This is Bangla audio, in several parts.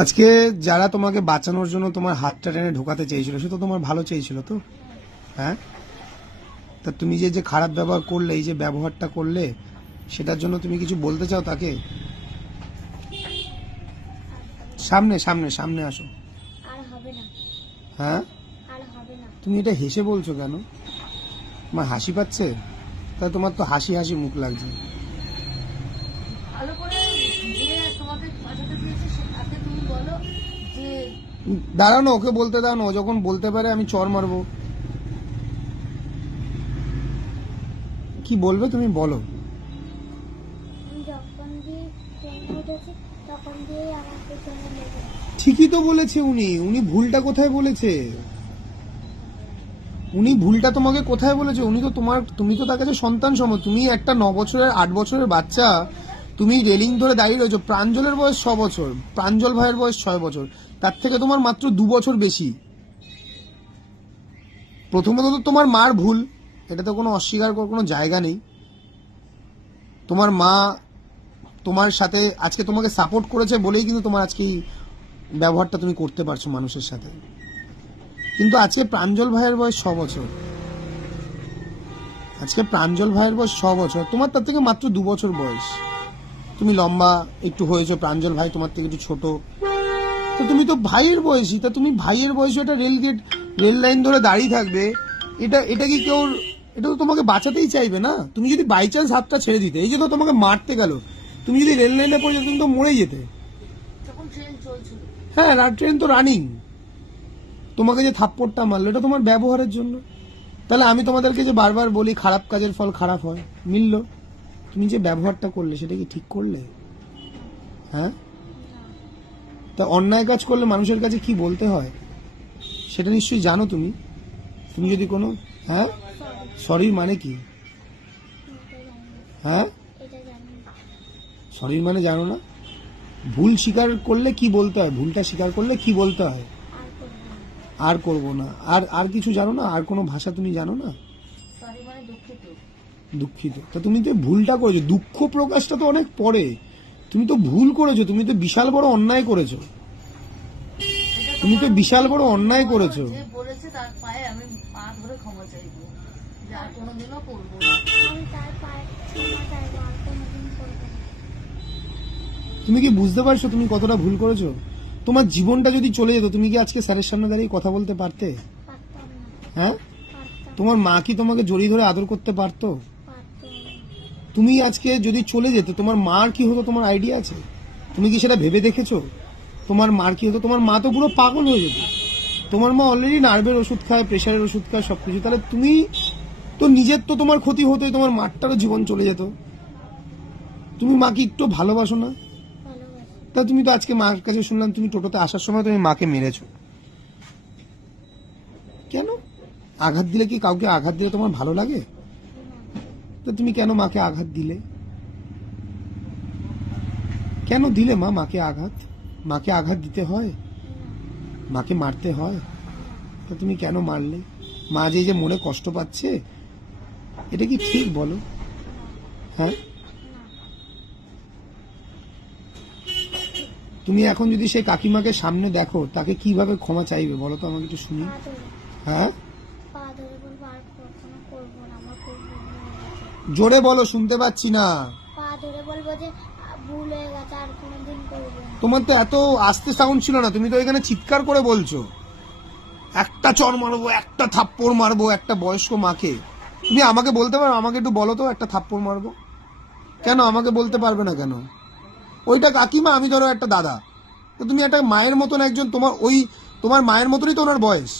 আজকে যারা তোমাকে বাঁচানোর জন্য তোমার হাতটা টেনে ঢোকাতে চেয়েছিল সে তো তোমার ভালো চেয়েছিল তো। হ্যাঁ, তা তুমি যে যে খারাপ ব্যবহার করলে, এই যে ব্যবহারটা করলে, সেটার জন্য তুমি কিছু বলতে চাও তাকে? সামনে সামনে সামনে আসো। আর হবে না, হ্যাঁ, আর হবে না। তুমি এটা হেসে বলছো কেন? তোমার হাসি পাচ্ছে? তা তোমার তো হাসি হাসি মুখ লাগছে। ভালো করে যে তোমাকে বাঁচাতে দিয়েছে তাকে তুমি বলো যে দাঁড়ানো, ওকে বলতে দাও না। ও যখন বলতে পারে আমি চর মারবো। কি বলবে তুমি বলো। আমি যখন দিয়ে ট্রেনে উঠেছি তখন দিয়েই আমার পেছনে লেগে। ঠিকই তো বলেছে উনি। উনি ভুলটা কোথায় বলেছে? উনি ভুলটা তোমাকে কোথায় বলেছে? উনি তো তোমার, তুমি তো তার কাছে সন্তান সম। তুমি একটা 9 বছরের 8 বছরের বাচ্চা, তুমি রেলিং ধরে দাঁড়িয়ে রয়েছো। প্রাঞ্জলের বয়স 6 বছর, প্রাঞ্জল ভাইয়ের বয়স 6 বছর, তার থেকে তোমার মাত্র 2 বছর বেশি। প্রথমত তো তোমার মার ভুল, এটা তো কোনো অস্বীকার করার কোনো জায়গা নেই। তোমার মা তোমার সাথে আজকে তোমাকে সাপোর্ট করেছে বলেই কিন্তু তোমার আজকে এই ব্যবহারটা তুমি করতে পারছো মানুষের সাথে। কিন্তু আজকে প্রাঞ্জল ভাইয়ের বয়স 6 বছর, আজকে প্রাঞ্জল ভাইয়ের বয়স 6 বছর, তোমার তার থেকে মাত্র 2 বছর বয়স। তুমি লম্বা একটু হয়েছো, প্রাঞ্জল ভাই তোমার থেকে একটু ছোট। তো তুমি তো ভাইয়ের বয়সী, তা তুমি ভাইয়ের বয়সে একটা রেল লাইন ধরে দাঁড়িয়ে থাকবে। এটা কি কেউ, এটা তো তোমাকে বাঁচাতেই চাইবে না। তুমি যদি বাই চান্স হাতটা ছেড়ে দিতে, এই যে তো তোমাকে মারতে গেল, তুমি যদি রেল লাইনে পড়ে যেতে তুমি তো মরেই যেতে। যখন ট্রেন চলছিল হ্যাঁ, ট্রেন তো রানিং, তোমাকে যে থাপ্পড়টা মারলো এটা তোমার ব্যবহারের জন্য। তাহলে আমি তোমাদেরকে যে বারবার বলি খারাপ কাজের ফল খারাপ হয়, মিলল? তুমি যে ব্যবহারটা করলে সেটা কি ঠিক করলে? হ্যাঁ, তা অন্যায় কাজ করলে মানুষের কাছে কি বলতে হয় সেটা নিশ্চয়ই জানো তুমি। তুমি যদি কোনো, হ্যাঁ, সরি মানে কি? হ্যাঁ, এটা জানি না। সরি মানে জানো না? ভুল স্বীকার করলে কি বলতে হয়? ভুলটা স্বীকার করলে কি বলতে হয়? আর করবো না। আর করব না। আর কিছু জানো না? আর কোনো ভাষা তুমি জানো না? সরি মানে দুঃখিত। দুঃখিত। তা তুমি তো ভুলটা করেছো, দুঃখ প্রকাশটা তো অনেক পরে। তুমি তো ভুল করেছো, তুমি তো বিশাল বড় অন্যায় করেছো। এটা তুমি তো তোমার বিশাল বড় অন্যায় বলো, করেছো। যে বলেছে তার পায়ে আমি পা ধরে ক্ষমা চাইবো, যে আর কোনোদিনও করবো না। আমি তার পায়ে ক্ষমা চাইবো, আর কোনোদিন করবো না। তুমি কি বুঝতে পারছো তুমি কতটা ভুল করেছো? তোমার জীবনটা যদি চলে যেত, তুমি কি আজকে স্যারের সামনে দাঁড়িয়ে কথা বলতে পারতে? পারতাম না, হ্যাঁ, পারতাম, তোমার মা কি তোমাকে জড়িয়ে ধরে আদর করতে পারতো? পারতাম না। তুমি আজকে যদি চলে যেতে, তোমার মার কি হতো তোমার আইডিয়া আছে? তুমি কি সেটা ভেবে দেখেছো? তোমার মার কি হতো? তোমার মা তো পুরো পাগল হয়ে যেত। তোমার মা অলরেডি নার্ভের ওষুধ খায়, প্রেশারের ওষুধ খায়, সবকিছু। তাহলে তুমি তো নিজের তো তোমার ক্ষতি হতোই, তোমার মারটারও জীবন চলে যেত। তুমি মাকে একটু ভালোবাসো না? ভালোবাসি। তা তুমি তো আজকে মার কাছে শুনলাম তুমি টোটোতে আসার সময় তুমি মাকে মেরেছো। কেন? আঘাত দিলে কি কাউকে আঘাত দিলে তোমার ভালো লাগে? না, তা তুমি কেন মাকে আঘাত দিলে? কেন দিলে মা মাকে আঘাত? মাকে আঘাত দিতে হয়? না, মাকে মারতে হয়? তা তুমি কেন মারলে? মা যে এই যে মনে কষ্ট পাচ্ছে, এটা কি ঠিক বলো? হ্যাঁ, না। তুমি এখন যদি সেই কাকিমাকে সামনে দেখো, তাকে কিভাবে ক্ষমা চাইবে বলো তো আমাকে একটু শুনি। পা ধরে, হ্যাঁ, পা ধরে বলবো আর কখনো করবো না, আমার খুব ভুল হয়ে গেছে। জোরে বলো, শুনতে পাচ্ছি না। পা ধরে বলবো যে ভুল হয়ে গেছে, আর কোনোদিন করবো না। তোমার তো এত আস্তে সাউন্ড ছিল না, তুমি তো এখানে চিৎকার করে বলছো একটা চর মারবো, একটা থাপ্পড় মারবো একটা বয়স্ক মাকে। তুমি আমাকে বলতে পারো, আমাকে একটু বলো তো একটা থাপ্পড় মারবো কেন? আমাকে বলতে পারবে না কেন? ওইটা কাকিমা, আমি ধরো একটা দাদা। তো তুমি একটা মায়ের মতন একজন, তোমার মায়ের মতনই তো ওনার বয়স।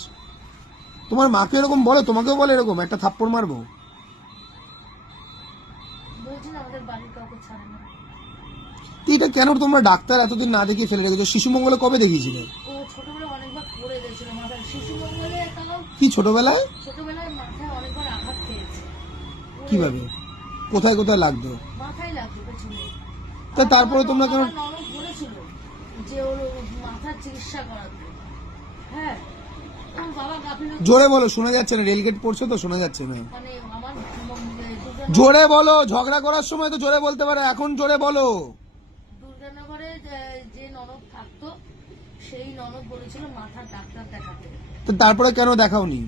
তোমার মাকে এরকম বলে, তোমাকেও বলে এরকম একটা থাপ্পড় মারবো? বলছি না আমাদের বাড়ির কাউকে ছাড়ে না। তো এটা কেন তোমরা ডাক্তার এতদিন না দেখিয়ে ফেলে রেখেছো? শিশু মঙ্গলে কবে দেখিয়েছিলে? ও ছোটবেলায় অনেকবার পড়ে গেছিল মাথায়, শিশু মঙ্গলে তাও কি ছোটবেলায়? ছোটবেলায় মাথায় অনেকবার আঘাত খেয়েছে। কিভাবে? কোথায় কোথায় লাগতো? মাথায় লাগতো পেছনে। তা তারপরে তোমরা কেন? আমার ননদ বলেছিল যে ওর মাথার চিকিৎসা করাতে। হ্যাঁ, ওর বাবা গাফিলতি। জোরে বলো, শোনা যাচ্ছে না। রেলগেট পড়ছো তো, শোনা যাচ্ছে না। মানে আমার জোরে বলো, ঝগড়া করার সময় তো জোরে বলতে পারে, এখন জোরে বলো। দুর্গানগরে যে ননদ থাকতো সেই ননদ বলেছিল মাথার ডাক্তার দেখাতে। তো তারপরে কেন দেখাওনি?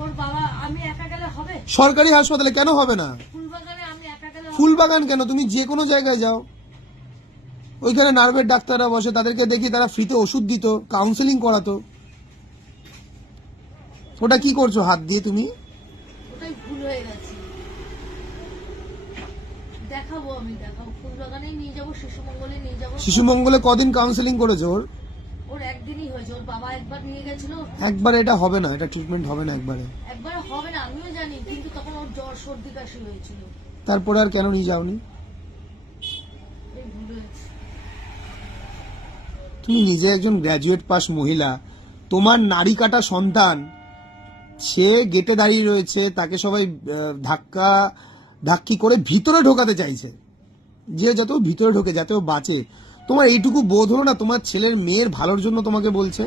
ওর বাবা, আমি একা গেলে হবে? সরকারি হাসপাতালে কেন হবে না? ফুলবাগানে আমি একা গেলে হবে? ফুলবাগান কেন, তুমি যে কোনো জায়গায় যাও, ওইখানে নার্ভের ডাক্তাররা বসে, তাদেরকে দেখি তারা ফ্রিতে ওষুধ দিত, কাউন্সেলিং করাতো। ওটা কি করছো হাত দিয়ে তুমি? ওটাই ভুল হয়ে গেছে। দেখাবো, আমি দেখাবো, ফুলবাগানেই নিয়ে যাবো, শিশু মঙ্গলে নিয়ে যাবো। শিশু মঙ্গলে কদিন কাউন্সেলিং করেছো ওর? ওর একদিনই হয়েছে, ওর বাবা একবার নিয়ে গেছিল। একবারে এটা হবে না, এটা ট্রিটমেন্ট হবে না একবারে। একবার হবে না আমিও জানি, কিন্তু তখন ওর জ্বর সর্দি কাশি হয়েছিল। তারপরে আর কেন নিয়ে যাওনি? এই ভুল হয়েছে। তুমি নিজে একজন গ্র্যাজুয়েট পাস মহিলা, তোমার নারী কাটা সন্তান, সে গেটে দাঁড়িয়ে রয়েছে, তাকে সবাই ধাক্কা ধাক্কি করে ভিতরে ঢোকাতে চাইছে, যে যাতে ও ভিতরে ঢোকে, যাতে ও বাঁচে। তোমার এইটুকু বোধ হলো না তোমার ছেলের মেয়ের ভালোর জন্য তোমাকে বলছে?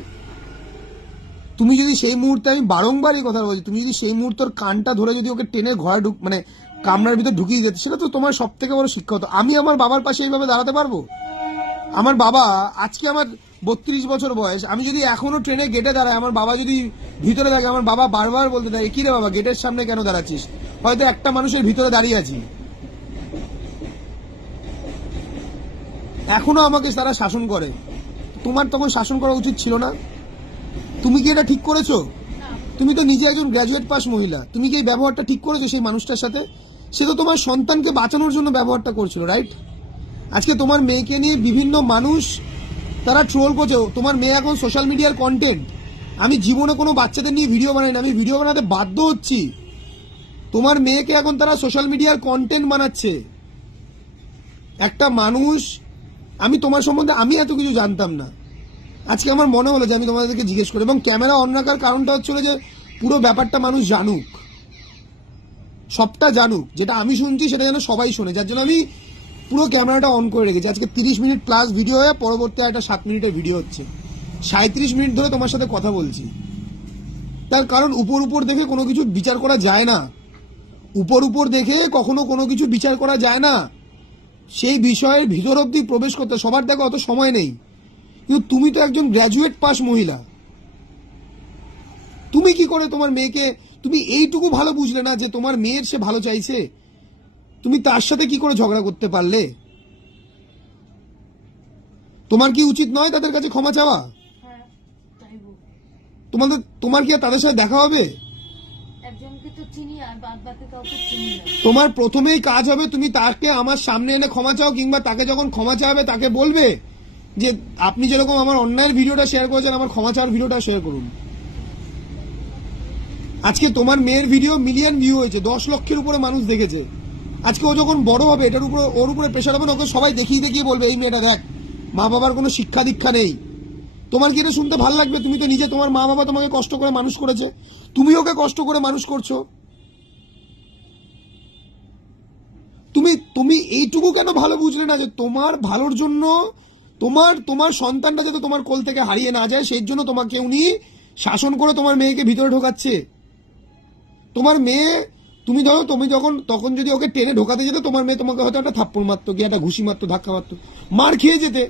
তুমি যদি সেই মুহূর্তে, আমি বারংবার এই কথা বলছি, তুমি যদি সেই মুহূর্তের কানটা ধরে যদি ওকে টেনে ঘরে মানে কামরার ভিতর ঢুকিয়ে যেতে, সেটা তো তোমার সব থেকে বড় শিক্ষা হতো। আমি আমার বাবার পাশে এইভাবে দাঁড়াতে পারবো? আমার বাবা, আজকে আমার 32 বছর বয়স, আমি যদি এখনো ট্রেনে গেটে দাঁড়াই, আমার বাবা যদি ভিতরে থাকে, আমার বাবা বারবার বলতে থাকে, কি রে বাবা গেটের সামনে কেন দাঁড়াচ্ছিস? হয়তো একটা মানুষের ভিতরে দাঁড়িয়ে আছি। এখনো আমাকে তারা শাসন করে। তোমার তখন শাসন করা উচিত ছিল না? তুমি কি এটা ঠিক করেছো? তুমি তো নিজে একজন গ্র্যাজুয়েট পাস মহিলা, তুমি কি এই ব্যবহারটা ঠিক করেছো সেই মানুষটার সাথে? সে তো তোমার সন্তানকে বাঁচানোর জন্য ব্যবহারটা করছিল, রাইট? আজকে তোমার মেয়েকে নিয়ে বিভিন্ন মানুষ তারা ট্রোল করছে। তোমার মেয়ে এখন সোশ্যাল মিডিয়ার কন্টেন্ট। আমি জীবনে কোনো বাচ্চাদের নিয়ে ভিডিও বানাই না, আমি ভিডিও বানাতে বাধ্য হচ্ছি। তোমার মেয়েকে এখন তারা সোশ্যাল মিডিয়ার কন্টেন্ট বানাচ্ছে। একটা মানুষ, আমি তোমার সম্বন্ধে আমি এত কিছু জানতাম না, আজকে আমার মনে হলো যে আমি তোমাদেরকে জিজ্ঞেস করি। এবং ক্যামেরা অন রাখার কারণটা হচ্ছিল যে পুরো ব্যাপারটা মানুষ জানুক, সবটা জানুক, যেটা আমি শুনছি সেটা যেন সবাই শোনে, যার জন্য আমি পুরো ক্যামেরাটা অন করে রেখেছি। আজকে 30 মিনিট প্লাস ভিডিও হয়ে পরবর্তী একটা 7 মিনিটের ভিডিও হচ্ছে, 37 মিনিট ধরে তোমার সাথে কথা বলছি। তার কারণ উপর উপর দেখে কোনো কিছু বিচার করা যায় না, উপর উপর দেখে কখনো কোনো কিছু বিচার করা যায় না। সেই বিষয়ের ভিতর অব্দি প্রবেশ করতে সবার দেখো অত সময় নেই। কিন্তু তুমি তো একজন গ্র্যাজুয়েট পাস মহিলা, তুমি কি করে তোমার মেয়েকে, তুমি এইটুকু ভালো বুঝলে না যে তোমার মেয়ের সে ভালো চাইছে? তুমি তার সাথে কি করে ঝগড়া করতে পারলে? তোমার কি উচিত নয় তাদের কাছে ক্ষমা চাওয়া? হ্যাঁ, চাইবো। তোমার কি আর তাদের সাথে দেখা হবে? একজনকে তো চিনি, আর বাদ বাকি কাউকে চিনি না। তোমার প্রথমেই কাজ হবে, তুমি তাকে আমার সামনে এনে ক্ষমা চাও, কিংবা তাকে যখন ক্ষমা চাওয়াবে তাকে বলবে যে আপনি যেরকম আমার অন্যায়ের ভিডিওটা শেয়ার করেছেন, আমার ক্ষমা চাওয়ার ভিডিওটা শেয়ার করুন। আজকে তোমার মেয়ের ভিডিও মিলিয়ন ভিউ হয়েছে, 10 লক্ষের উপরে মানুষ দেখেছে। আজকে ও যখন বড় হবে, এটার উপরে ওর উপরে প্রেশার হবে না, ওকে সবাই দেখিয়ে দেখিয়ে বলবে এই মেয়েটা দেখ, মা বাবার কোনো শিক্ষা দীক্ষা নেই। তোমার কি এটা শুনতে ভালো লাগবে? তুমি তো নিজে, তোমার মা বাবা তোমাকে কষ্ট করে মানুষ করেছে, তুমি ওকে কষ্ট করে মানুষ করছো। তুমি এইটুকু কেন ভালো বুঝলে না যে তোমার ভালোর জন্য, তোমার সন্তানটা যাতে তোমার কোল থেকে হারিয়ে না যায়, সেই জন্য তোমাকে উনি শাসন করে তোমার মেয়েকে ভিতরে ঢোকাচ্ছে। তোমার মেয়ে, তুমি ধরো তুমি যখন তখন যদি ওকে টেনে ঢোকাতে যেতে, তোমার মেয়ে তোমাকে হয়তো একটা থাপ্পড় মারতো, কি একটা ঘুষি মারতো, ধাক্কা মারতো, মার খেয়ে যেতে।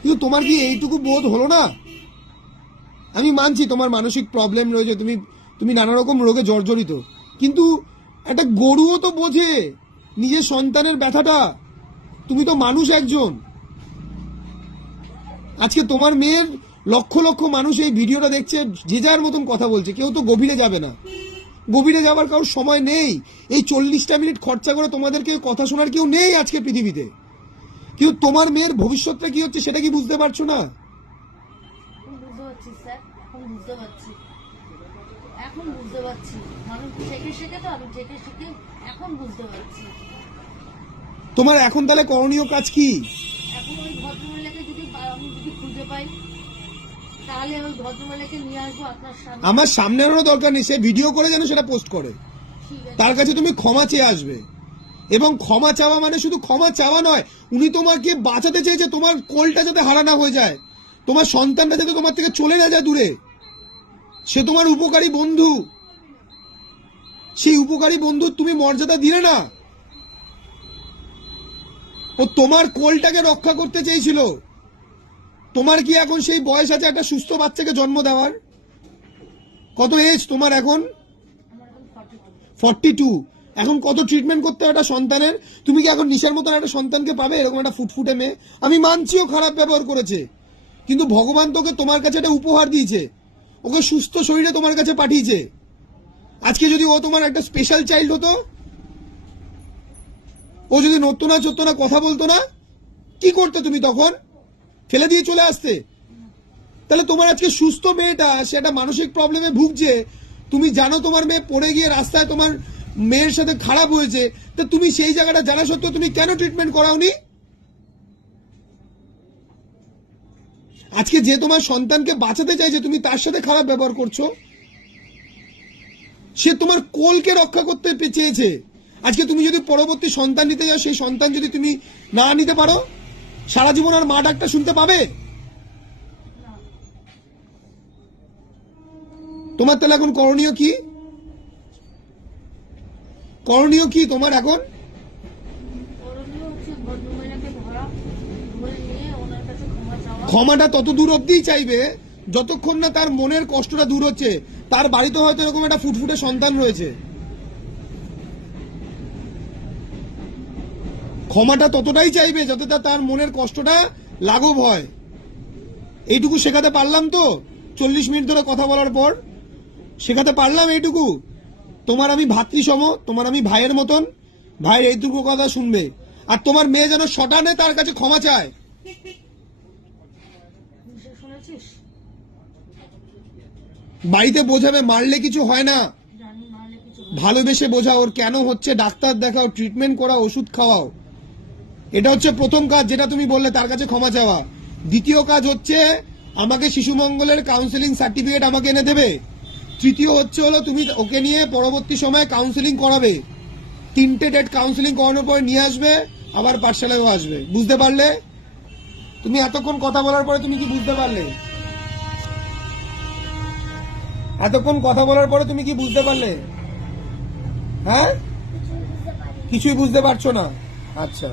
কিন্তু তোমার কি এইটুকু বোধ হলো না? আমি মানছি তোমার মানসিক প্রবলেম রয়েছে, তুমি নানা রকম রোগে জর্জরিত, কিন্তু একটা গরুও তো বোঝে নিজের সন্তানের ব্যথাটা। তুমি তো মানুষ একজন। আজকে তোমার মেয়ের লক্ষ লক্ষ মানুষ এই ভিডিওটা দেখছে, যে যার মতন কথা বলছে, কেউ তো গভীরে যাবে না। গভীরে যাবার কারোর সময় নেই। এই 40টা মিনিট খরচা করে তোমাদেরকে কথা শোনার কেউ নেই আজকে পৃথিবীতে। কিন্তু তোমার মেয়ের ভবিষ্যৎটা কি হচ্ছে সেটা কি বুঝতে পারছো না? বুঝতে পারছি স্যার, এখন বুঝতে পারছি, এখন বুঝতে পারছি। মানুষ ঠেকে শেখে তো, আমি ঠেকে শিখে এখন বুঝতে পারছি। তোমার এখন তাহলে করণীয় কাজ কি? এখন ওই ভদ্রমহিলাকে যদি আমি যদি খুঁজে পাই, তাহলে ওই ভদ্রমহিলাকে নিয়ে আসবো আপনার সামনে। আমার সামনে আনারও দরকার নেই, সে ভিডিও করে যেন সেটা পোস্ট করে, ঠিক আছে। তার কাছে তুমি ক্ষমা চেয়ে আসবে। এবং ক্ষমা চাওয়া মানে শুধু ক্ষমা চাওয়া নয়, উনি তোমাকে বাঁচাতে চেয়েছে, তোমার কোলটা যাতে হারা না হয়ে যায়, তোমার সন্তানটা যাতে তোমার থেকে চলে না যায় দূরে। সে তোমার উপকারী বন্ধু, সেই উপকারী বন্ধুর তুমি মর্যাদা দিলে না। ও তোমার কোলটাকে রক্ষা করতে চেয়েছিল, তোমার কি এখন সেই বয়স আছে একটা সুস্থ বাচ্চাকে জন্ম দেওয়ার? কত এজ তোমার এখন? আমার এখন 42। 42। এখন কত ট্রিটমেন্ট করতে হয় একটা সন্তানের? তুমি কি এখন নিশার মতন একটা সন্তানকে পাবে, এরকম একটা ফুটফুটে মেয়ে? আমি মানছিও খারাপ ব্যবহার করেছে, কিন্তু ভগবান তোকে তোমার কাছে একটা উপহার দিয়েছে, ওকে সুস্থ শরীরে তোমার কাছে পাঠিয়েছে। আজকে যদি ও তোমার একটা স্পেশাল চাইল্ড হতো, ও যদি নড়তো না চড়তো না কথা বলতো না, কি করতে তুমি তখন? ফেলে দিয়ে চলে আসতে? তাহলে তোমার আজকে সুস্থ মেয়েটা সে একটা মানসিক প্রবলেমে ভুগছে, তুমি জানো তোমার মেয়ে পড়ে গিয়ে রাস্তায় তোমার মেয়ের সাথে খারাপ হয়েছে, তো তুমি সেই জায়গাটা জানা সত্ত্বেও তুমি কেন ট্রিটমেন্ট করাওনি? আজকে যে তোমার সন্তানকে বাঁচাতে চাইছে তুমি তার সাথে খারাপ ব্যবহার করছো। সে তোমার কোলকে রক্ষা করতে চেয়েছে। আজকে তুমি যদি পরবর্তী সন্তান নিতে যাও, সেই সন্তান যদি তুমি না নিতে পারো, সারা জীবন আর মা ডাকটা শুনতে পাবে? না, তোমার তাহলে এখন করণীয় কি? করণীয় কি তোমার এখন? করণীয় হচ্ছে ভদ্রমহিলাকে ধরে নিয়ে ওনার কাছে ক্ষমা চাওয়া। ক্ষমাটা তত দূর অব্দিই চাইবে যতক্ষণ না তার মনের কষ্টটা দূর হচ্ছে। তার বাড়িতে হয়তো এরকম একটা ফুটফুটে সন্তান রয়েছে, ক্ষমাটা ততটাই চাইবে যতটা তার মনের কষ্টটা লাঘব হয়। এইটুকু শেখাতে পারলাম তো 40 মিনিট ধরে কথা বলার পর? শেখাতে পারলাম এইটুকু? তোমার আমি ভাতৃসম, তোমার আমি ভাইয়ের মতন, ভাইয়ের এইটুকু কথা শুনবে। আর তোমার মেয়ে যেন শটানে তার কাছে ক্ষমা চায়। নিশ্চয় শুনেছিস? বাড়িতে বোঝাবে, মারলে কিছু হয় না, জানি মারলে কিছু হবে। ভালোবেসে বোঝাও, ওর কেন হচ্ছে ডাক্তার দেখাও, ট্রিটমেন্ট করাও, ওষুধ খাওয়াও। এটা হচ্ছে প্রথম কাজ, যেটা তুমি বললে, তার কাছে ক্ষমা চাওয়া। দ্বিতীয় কাজ হচ্ছে আমাকে শিশু মঙ্গলের কাউন্সিলিং সার্টিফিকেট আমাকে এনে দেবে। তৃতীয় হচ্ছে হলো তুমি ওকে নিয়ে পরবর্তী সময়ে কাউন্সিলিং করাবে। 3টে ডেট কাউন্সিলিং করানোর পর নিয়ে আসবে, আবার পাঠশালায়ও আসবে। বুঝতে পারলে? তুমি এতক্ষণ কথা বলার পরে তুমি কি বুঝতে পারলে? এতক্ষণ কথা বলার পরে তুমি কি বুঝতে পারলে? হ্যাঁ, কিছুই বুঝতে পারি কিছুই বুঝতে পারছো না? আচ্ছা।